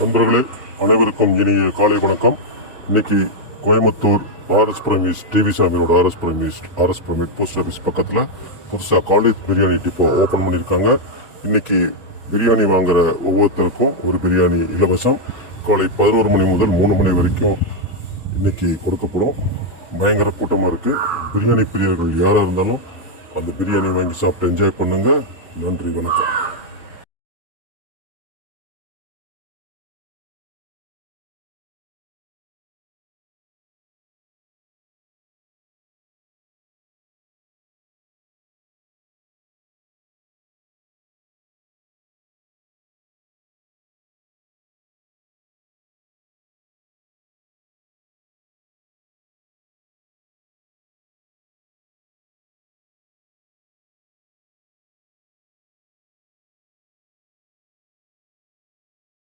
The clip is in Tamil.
நண்பர்களே, அனைவருக்கும் இனிய காலை வணக்கம். இன்னைக்கு கோயம்புத்தூர் ஆர்எஸ் பிரமிஸ் டிவி சாமியோட ஆர்எஸ் பிரமிட் போஸ்ட் ஆஃபீஸ் பக்கத்தில் புதுசாக காலேஜ் பிரியாணி டிப்போ ஓப்பன் பண்ணியிருக்காங்க. இன்னைக்கு பிரியாணி வாங்குற ஒவ்வொருத்தருக்கும் ஒரு பிரியாணி இலவசம். காலை 11 மணி முதல் 3 மணி வரைக்கும் இன்னைக்கு கொடுக்கப்படும். பயங்கர கூட்டமாக இருக்குது. பிரியாணி பிரியர்கள் யாராக இருந்தாலும் அந்த பிரியாணி வாங்கி சாப்பிட்டு என்ஜாய் பண்ணுங்கள். நன்றி, வணக்கம்.